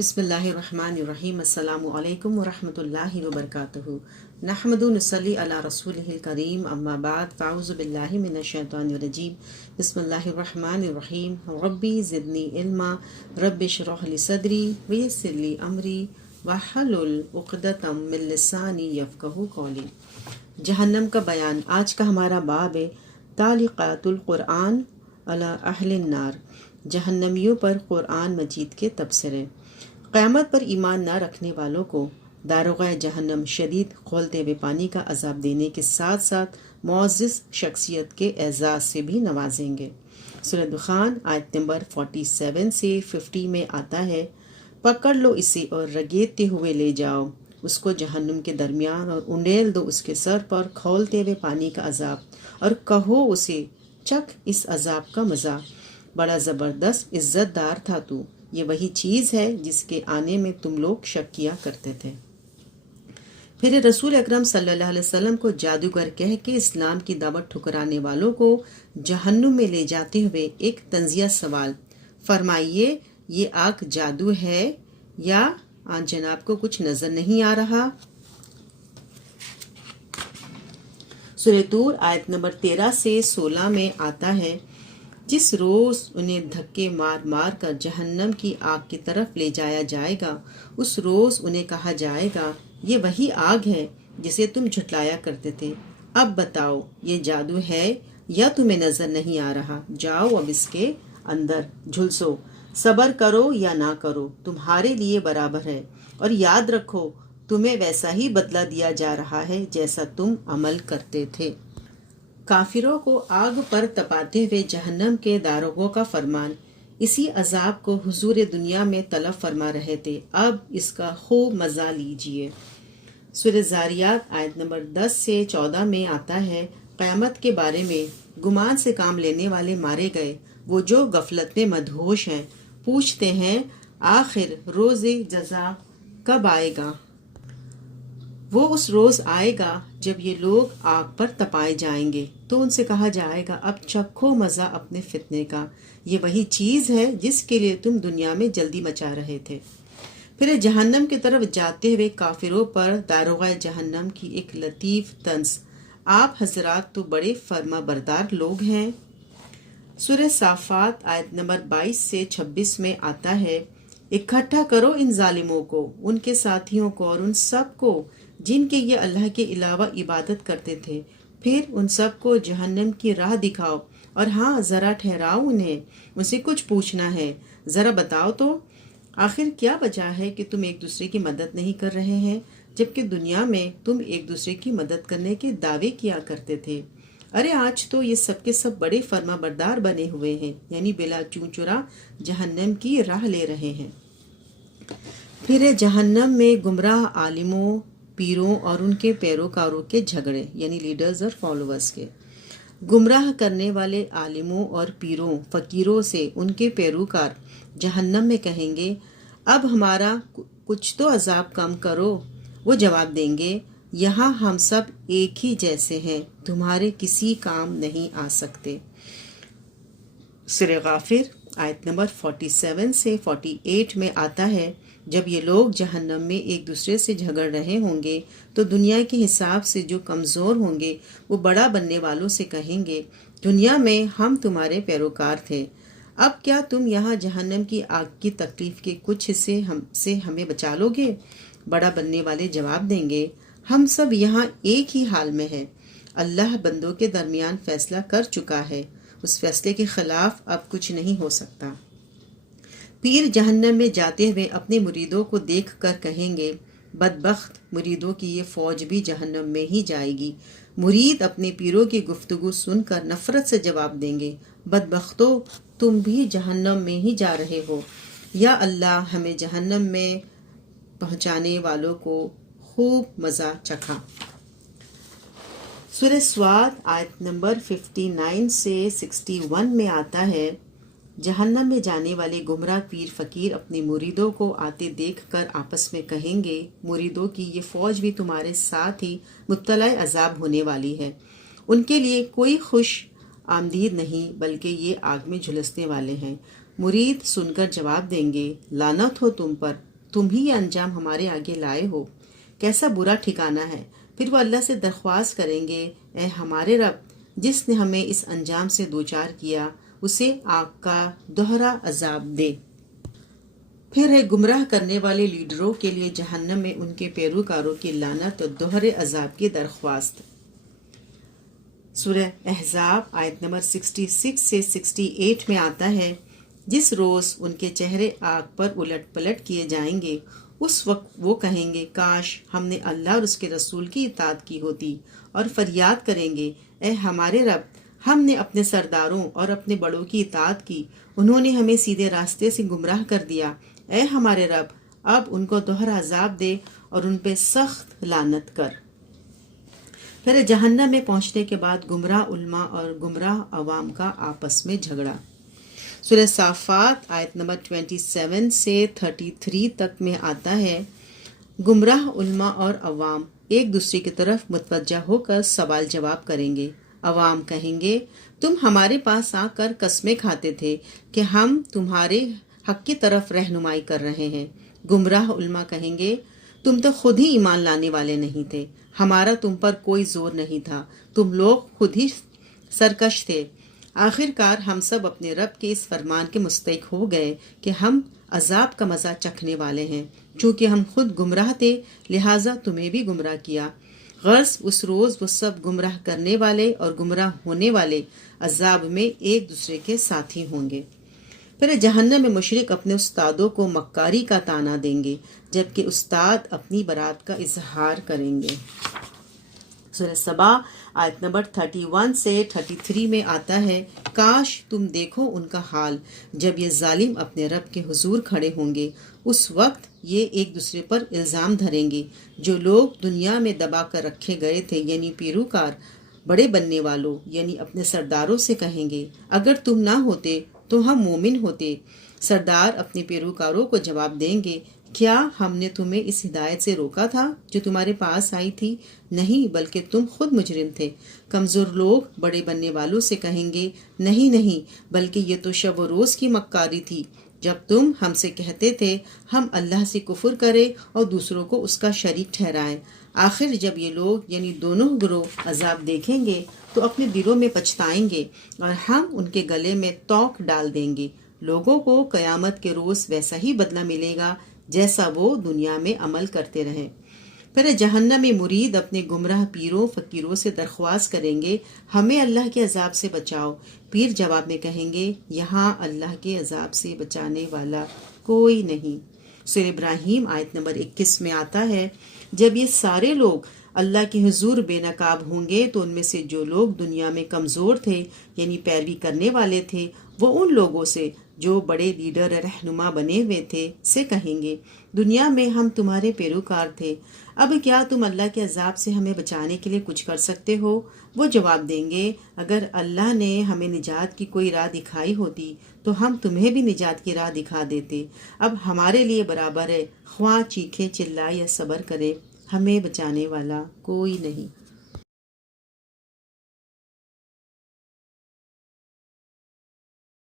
बिस्मिल्लाहिर्रहमानिर्रहीम। अस्सलामु अलैकुम वरहमतुल्लाहि वबरकातुहू। नहमदु नसल्ली अला रसूलिहिल करीम, अम्मा बाद, फ़अऊज़ु बिल्लाहि मिनश शैतानिर रजीम। बिस्मिल्लाहिर्रहमानिर्रहीम। रब्बी ज़िदनी इल्मा, रब्बि इश्रह ली सदरी वयस्सिर ली अमरी वहलुल उक़दतम मिन लिसानी यफ़क़हू क़ौली। जहन्नम का बयान। आज का हमारा बाब है तालिक़ातुल क़ुरआन अला अहलिन नार। जहन्नमियों पर क़ुरआन मजीद के तबसरे। क़यामत पर ईमान न रखने वालों को दारोग़े जहन्नम शदीद खौलते हुए पानी का अज़ाब देने के साथ साथ मुअज़्ज़ज़ शख्सियत के एज़ाज़ से भी नवाजेंगे। सूरह दुखान आयत नंबर 47 से 50 में आता है, पकड़ लो इसे और रगेदते हुए ले जाओ उसको जहन्नुम के दरमियान और उंडेल दो उसके सर पर खौलते हुए पानी का अज़ाब और कहो उसे चख इस अज़ाब का मज़ा, बड़ा ज़बरदस्त इज़्ज़तदार था तू। ये वही चीज़ है जिसके आने में तुम लोग शक किया करते थे। फिर रसूल अकरम सल्लल्लाहु अलैहि वसल्लम को जादूगर कह के इस्लाम की दावत ठुकराने वालों को जहन्नुम में ले जाते हुए एक तंज़िया सवाल फरमाइए, ये आग जादू है या जनाब को कुछ नजर नहीं आ रहा? सूरह तूर आयत नंबर 13 से 16 में आता है, जिस रोज उन्हें धक्के मार मार कर जहन्नम की आग की तरफ ले जाया जाएगा, उस रोज उन्हें कहा जाएगा, ये वही आग है जिसे तुम झुटलाया करते थे। अब बताओ, ये जादू है या तुम्हें नजर नहीं आ रहा? जाओ अब इसके अंदर झुलसो, सब्र करो या ना करो, तुम्हारे लिए बराबर है। और याद रखो, तुम्हें वैसा ही बदला दिया जा रहा है जैसा तुम अमल करते थे। काफिरों को आग पर तपाते हुए जहन्नम के दारोगों का फरमान इसी अजाब को हुजूर दुनिया में तलब फरमा रहे थे, अब इसका खूब मजा लीजिए। सूरह ज़ारियात आयत नंबर 10 से 14 में आता है, क़यामत के बारे में गुमान से काम लेने वाले मारे गए, वो जो गफलत में मदहोश हैं पूछते हैं, आखिर रोज़े जज़ा कब आएगा? वो उस रोज आएगा जब ये लोग आग पर तपाए जाएंगे, तो उनसे कहा जाएगा, अब चखो मजा अपने फितने का, ये वही चीज है जिसके लिए तुम दुनिया में जल्दी मचा रहे थे। फिर जहन्नम की तरफ जाते हुए काफिरों पर दारोगा जहन्नम की एक लतीफ तंज, आप हजरात तो बड़े फर्मा बरदार लोग हैं। सूरह साफात आयत नंबर 22 से 26 में आता है, इकट्ठा करो इन जालिमों को, उनके साथियों को और उन सब को जिनके ये अल्लाह के अलावा इबादत करते थे, फिर उन सब को जहन्नम की राह दिखाओ और हाँ, ज़रा ठहराओ उन्हें, उनसे कुछ पूछना है। ज़रा बताओ तो, आखिर क्या वजह है कि तुम एक दूसरे की मदद नहीं कर रहे हैं, जबकि दुनिया में तुम एक दूसरे की मदद करने के दावे किया करते थे। अरे आज तो ये सब के सब बड़े फर्मा बरदार बने हुए हैं, यानी बिला चूं चुरा जहन्नम की राह ले रहे हैं। फिर जहन्नम में गुमराह आलिमों, पीरों और उनके पैरोकारों के झगड़े, यानी लीडर्स और फॉलोअर्स के। गुमराह करने वाले आलिमों और पीरों फकीरों से उनके पैरोकार जहन्नम में कहेंगे, अब हमारा कुछ तो अजाब कम करो। वो जवाब देंगे, यहाँ हम सब एक ही जैसे हैं, तुम्हारे किसी काम नहीं आ सकते। सूरह गाफिर आयत नंबर 47 से 48 में आता है, जब ये लोग जहन्नम में एक दूसरे से झगड़ रहे होंगे तो दुनिया के हिसाब से जो कमज़ोर होंगे वो बड़ा बनने वालों से कहेंगे, दुनिया में हम तुम्हारे पैरोकार थे, अब क्या तुम यहाँ जहन्नम की आग की तकलीफ के कुछ हिस्से हमसे हमें बचा लोगे? बड़ा बनने वाले जवाब देंगे, हम सब यहाँ एक ही हाल में है, अल्लाह बंदों के दरमियान फैसला कर चुका है, उस फैसले के खिलाफ अब कुछ नहीं हो सकता। पीर जहन्नम में जाते हुए अपने मुरीदों को देख कर कहेंगे, बदबख्त मुरीदों की ये फौज भी जहन्नम में ही जाएगी। मुरीद अपने पीरों की गुफ्तगू सुनकर नफरत से जवाब देंगे, बदबख्तों, तुम भी जहन्नम में ही जा रहे हो, या अल्लाह हमें जहन्नम में पहुंचाने वालों को खूब मजा चखा। सूरह स्वाद आयत नंबर 59 से 61 में आता है, जहन्नम में जाने वाले गुमराह पीर फकीर अपने मुरीदों को आते देखकर आपस में कहेंगे, मुरीदों की ये फौज भी तुम्हारे साथ ही मुब्तला अजाब होने वाली है, उनके लिए कोई खुश आमदीद नहीं, बल्कि ये आग में झुलसने वाले हैं। मुरीद सुनकर जवाब देंगे, लानत हो तुम पर, تم ہی یہ انجام ہمارے آگے لائے ہو، کیسا برا ٹھکانہ ہے۔ پھر وہ اللہ سے درخواست کریں گے، اے ہمارے رب، جس نے ہمیں اس انجام سے دوچار کیا اسے آگ کا دوہرا عذاب دے۔ پھر ہے گمراہ کرنے والے لیڈروں کے لیے جہنم میں ان کے پیروکاروں کی لعنت اور دوہرے عذاب کی درخواست۔ سورہ احزاب آیت نمبر 66 سے 68 میں آتا ہے، جس روز ان کے چہرے آگ پر الٹ پلٹ کیے جائیں گے، اس وقت وہ کہیں گے، کاش ہم نے اللہ اور اس کے رسول کی اطاعت کی ہوتی، اور فریاد کریں گے، اے ہمارے رب، ہم نے اپنے سرداروں اور اپنے بڑوں کی اطاعت کی، انہوں نے ہمیں سیدھے راستے سے گمراہ کر دیا۔ اے ہمارے رب، اب ان کو دوہرا عذاب دے اور ان پہ سخت لعنت کر۔ پھر جہنم میں پہنچنے کے بعد گمراہ علماء اور گمراہ عوام کا آپس میں جھگڑا۔ سورہ صافات آیت نمبر 27 سے 33 تک میں آتا ہے، گمراہ علماء اور عوام ایک دوسرے کی طرف متوجہ ہو کر سوال جواب کریں گے۔ عوام کہیں گے، تم ہمارے پاس آ کر قسمیں کھاتے تھے کہ ہم تمہارے حق کی طرف رہنمائی کر رہے ہیں۔ گمراہ علماء کہیں گے، تم تو خود ہی ایمان لانے والے نہیں تھے، ہمارا تم پر کوئی زور نہیں تھا، تم لوگ خود ہی سرکش تھے۔ آخر کار ہم سب اپنے رب کے اس فرمان کے مستحق ہو گئے کہ ہم عذاب کا مزہ چکھنے والے ہیں، چونکہ ہم خود گمراہ تھے لہٰذا تمہیں بھی گمراہ کیا۔ غرض اس روز وہ سب گمراہ کرنے والے اور گمراہ ہونے والے عذاب میں ایک دوسرے کے ساتھی ہوں گے۔ پھر جہنم میں مشرک اپنے استادوں کو مکاری کا طعنہ دیں گے، جبکہ استاد اپنی برات کا اظہار کریں گے۔ سورہ سبا آیت نمبر 31 سے 33 میں آتا ہے، کاش تم دیکھو ان کا حال جب یہ ظالم اپنے رب کے حضور کھڑے ہوں گے، اس وقت یہ ایک دوسرے پر الزام دھریں گے جو لوگ دنیا میں دبا کر رکھے گئے تھے، یعنی پیروکار بڑے بننے والوں، یعنی اپنے سرداروں سے کہیں گے، اگر تم نہ ہوتے تو ہم مومن ہوتے۔ سردار اپنے پیروکاروں کو جواب دیں گے، کیا ہم نے تمہیں اس ہدایت سے روکا تھا جو تمہارے پاس آئی تھی؟ نہیں، بلکہ تم خود مجرم تھے۔ کمزور لوگ بڑے بننے والوں سے کہیں گے، نہیں، بلکہ یہ تو شب و روز کی مکاری تھی جب تم ہم سے کہتے تھے ہم اللہ سے کفر کریں اور دوسروں کو اس کا شریک ٹھہرائیں۔ آخر جب یہ لوگ یعنی دونوں گروہ عذاب دیکھیں گے تو اپنے دلوں میں پچھتائیں گے اور ہم ان کے گلے میں توق ڈال دیں گے۔ لوگوں کو قیامت کے روز ویسا ہی بدلہ ملے گا جیسا وہ دنیا میں عمل کرتے رہے۔ پھر جہنم میں مرید اپنے گمراہ پیروں فقیروں سے درخواست کریں گے، ہمیں اللہ کے عذاب سے بچاؤ۔ پیر جواب میں کہیں گے، یہاں اللہ کے عذاب سے بچانے والا کوئی نہیں۔ سورہ ابراہیم آیت نمبر 21 میں آتا ہے، جب یہ سارے لوگ اللہ کے حضور بے نقاب ہوں گے تو ان میں سے جو لوگ دنیا میں کمزور تھے یعنی پیروی کرنے والے تھے، وہ ان لوگوں سے جو بڑے لیڈر رہنما بنے ہوئے تھے سے کہیں گے، دنیا میں ہم تمہارے پیروکار تھے، اب کیا تم اللہ کے عذاب سے ہمیں بچانے کے لیے کچھ کر سکتے ہو؟ وہ جواب دیں گے، اگر اللہ نے ہمیں نجات کی کوئی راہ دکھائی ہوتی تو ہم تمہیں بھی نجات کی راہ دکھا دیتے۔ اب ہمارے لیے برابر ہے، خواہ چیخے چلائے یا صبر کرے، ہمیں بچانے والا کوئی نہیں۔